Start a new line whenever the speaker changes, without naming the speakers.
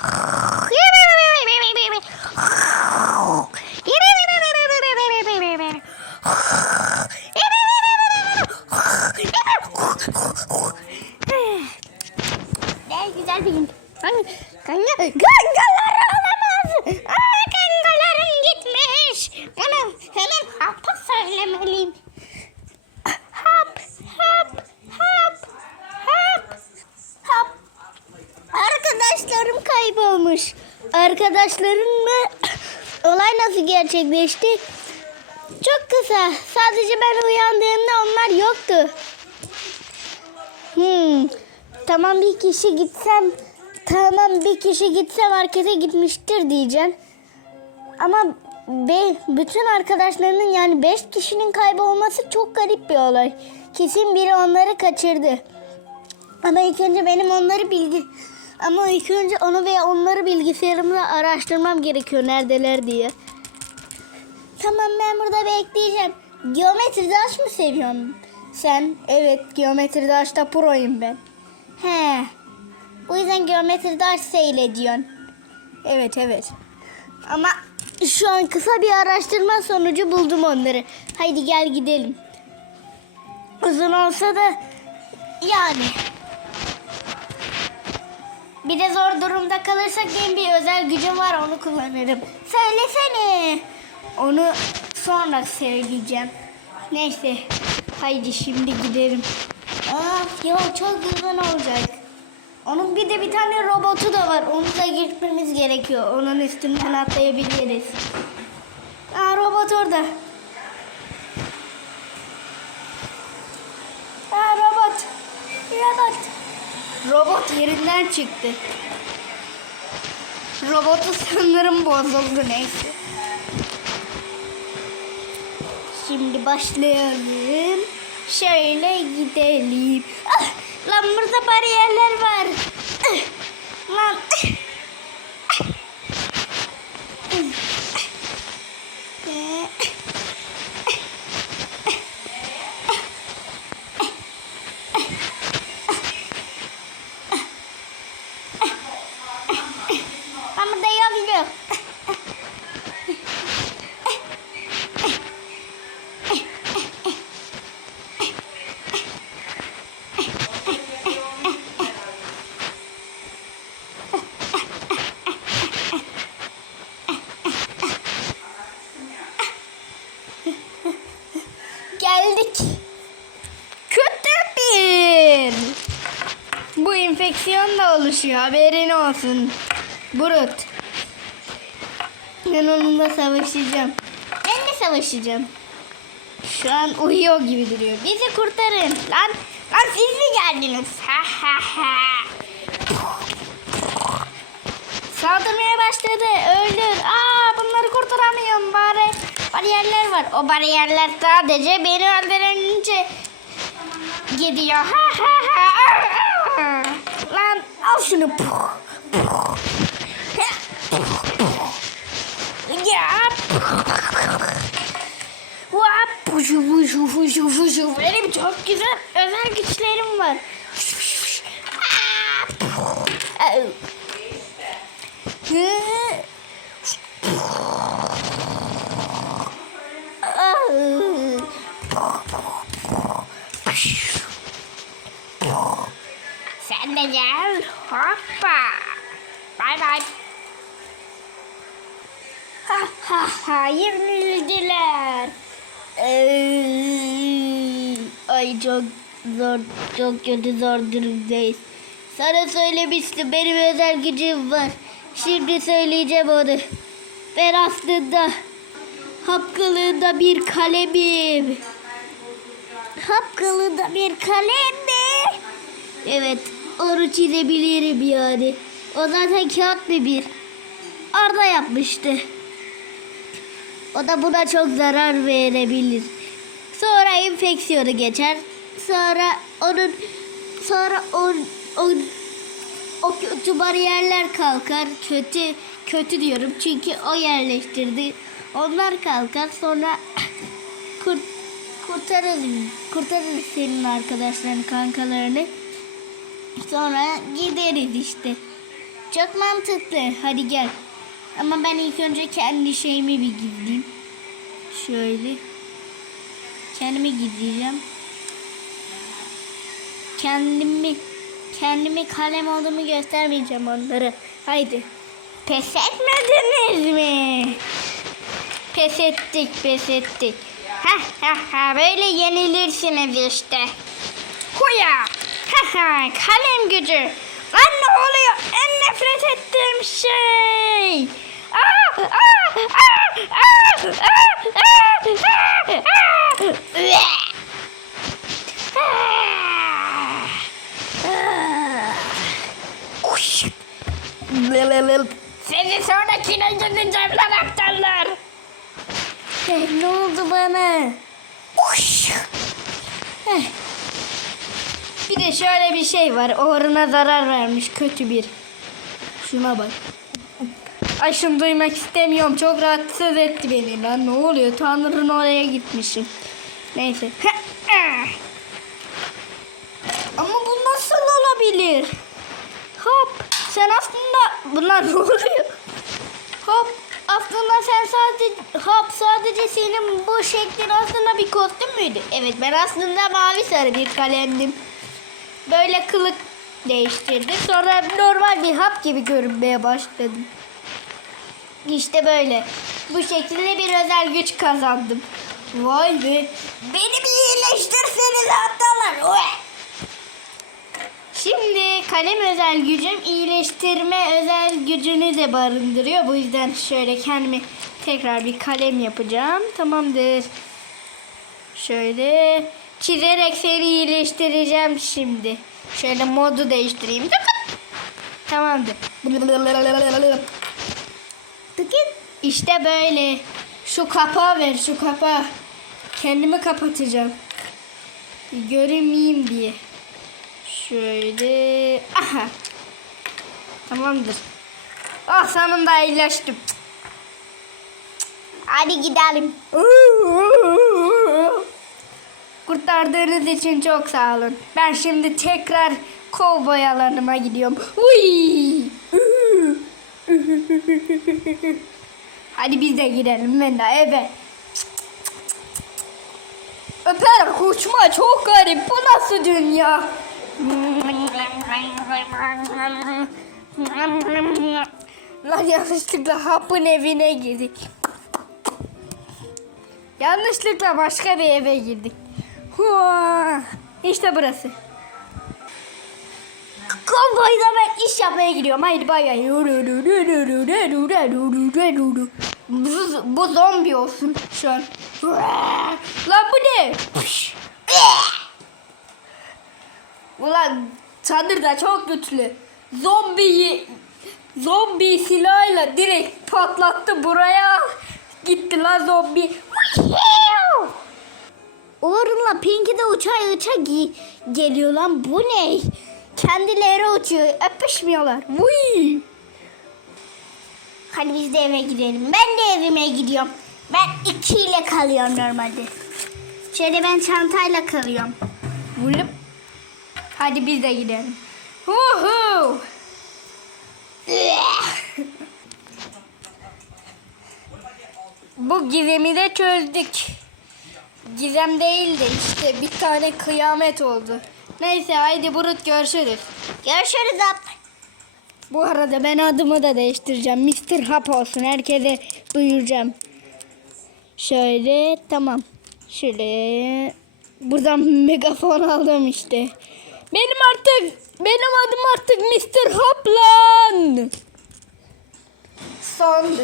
Grrrr. Arkadaşların mı? Olay nasıl gerçekleşti? Çok kısa. Sadece ben uyandığımda onlar yoktu. Hmm. Tamam bir kişi gitsem tamam bir kişi gitse markete gitmiştir diyeceğim. Ama be, bütün arkadaşlarının yani 5 kişinin kaybolması çok garip bir olay. Kesin biri onları kaçırdı. Ama ilk önce benim onları bilgi ama ilk önce onu veya onları bilgisayarımda araştırmam gerekiyor neredeler diye. Tamam ben burada bekleyeceğim. Geometri daş mı seviyorsun sen? Evet geometri daşta proyum ben. He. Bu yüzden geometri daş seyrediyorsun. Evet evet. Ama şu an kısa bir araştırma sonucu buldum onları. Haydi gel gidelim. Uzun olsa da yani. Bir de zor durumda kalırsak benim bir özel gücüm var onu kullanırım. Söylesene. Onu sonra söyleyeceğim. Neyse. Haydi şimdi gidelim. Aa, ya çok güzel olacak. Onun bir de bir tane robotu da var. Onu da gitmemiz gerekiyor. Onun üstünden atlayabiliriz. Aa robot orada. Aa robot. Robot. Robot yerinden çıktı. Robotu sanırım bozuldu neyse. Şimdi başlayalım. Şöyle gidelim. Ah, lan burada bariyerler var. Ah, lan. ah. Ben burada yok yok. Geldik. Kötü bir. Bu oluşuyor haberin olsun. Brut. Ben onunla savaşacağım. Ben de savaşacağım. Şu an uyuyor gibi duruyor. Bizi kurtarın. Lan, lan siz mi geldiniz? Ha ha ha. Saldırmaya başladı. Öldür. Aa bunları kurtaramıyorum bari. Bariyerler var. O bariyerler sadece beni öldürünce gidiyor. Ha ha ha. Lan al şunu. Ya. Vap. Benim çok güzel özel güçlerim var. Sen de gel. Hoppa. Bay bay. Ha ha ha yenildiler. Ay, ay çok zor, çok kötü zor durumdayız. Sana söylemiştim benim özel gücüm var. Şimdi söyleyeceğim onu. Ben aslında hap kılığında bir kalemim. Hap kılığında bir kalem mi? Evet, onu çizebilirim yani. O zaten kağıt bir. Arda yapmıştı. O da buna çok zarar verebilir. Sonra enfeksiyonu geçer. Sonra onun sonra o o o kötü bariyerler kalkar. Kötü kötü diyorum çünkü o yerleştirdi. Onlar kalkar. Sonra kurt, kurtarırız. Kurtarırız senin arkadaşların, kankalarını. Sonra gideriz işte. Çok mantıklı. Hadi gel. Ama ben ilk önce kendi şeyimi bir gizleyeyim. Şöyle. Kendimi gizleyeceğim. Kendimi kendimi kalem olduğumu göstermeyeceğim onlara. Haydi. Pes etmediniz mi? Pes ettik, pes ettik. Ha ha ha böyle yenilirsiniz işte. Huya. Ha kalem gücü. Lan ne oluyor? En nefret ettiğim şey. Aa, aa, aa, aa, aa, aa, aa, aa. Ah. Ah. Kuş. Sizi sonrakine gideceğim lan aptallar. Eh, ne oldu bana? De şöyle bir şey var. Uğruna zarar vermiş kötü bir. Şuna bak. Ay duymak istemiyorum. Çok rahatsız etti beni lan. Ne oluyor? Tanrı'nın oraya gitmişim. Neyse. Ama bu nasıl olabilir? Hop. Sen aslında bunlar ne oluyor? Hop. Aslında sen sadece hop sadece senin bu şeklin aslında bir kostüm müydü? Evet ben aslında mavi sarı bir kalemdim. Böyle kılık değiştirdim. Sonra normal bir hap gibi görünmeye başladım. İşte böyle. Bu şekilde bir özel güç kazandım. Vay be. Beni bir iyileştirseniz aptallar. Şimdi kalem özel gücüm iyileştirme özel gücünü de barındırıyor. Bu yüzden şöyle kendime tekrar bir kalem yapacağım. Tamamdır. Şöyle çizerek seni iyileştireceğim şimdi. Şöyle modu değiştireyim. Tamamdır. İşte böyle. Şu kapağı ver şu kapağı. Kendimi kapatacağım. Görünmeyeyim diye. Şöyle. Aha. Tamamdır. Ah sonunda iyileştim. Hadi gidelim. Kurtardığınız için çok sağ olun. Ben şimdi tekrar kovboy alanıma gidiyorum. Uy! Hadi biz de gidelim ben de eve. Öper uçma çok garip. Bu nasıl dünya? Lan yanlışlıkla hapın evine girdik. Yanlışlıkla başka bir eve girdik. İşte burası. Konvoyda ben iş yapmaya gidiyorum. Haydi bay bay. Bu, zombi olsun şu an. Lan bu ne? Ulan Tanrı da çok güçlü. Zombiyi zombi silahıyla direkt patlattı buraya. Gitti lan zombi. Uğur'la Pinky de uça gi- geliyor lan. Bu ne? Kendileri uçuyor. Öpüşmüyorlar. Vuy. Hadi biz de eve gidelim. Ben de evime gidiyorum. Ben ikiyle kalıyorum normalde. Şöyle ben çantayla kalıyorum. Vurup. Hadi biz de gidelim. Huhu. Bu gizemi de çözdük. Gizem değil de işte bir tane kıyamet oldu. Neyse haydi Burut görüşürüz. Görüşürüz ab. Bu arada ben adımı da değiştireceğim. Mr. Hap olsun. Herkese duyuracağım. Şöyle tamam. Şöyle buradan megafon aldım işte. Benim artık benim adım artık Mr. Haplan. song.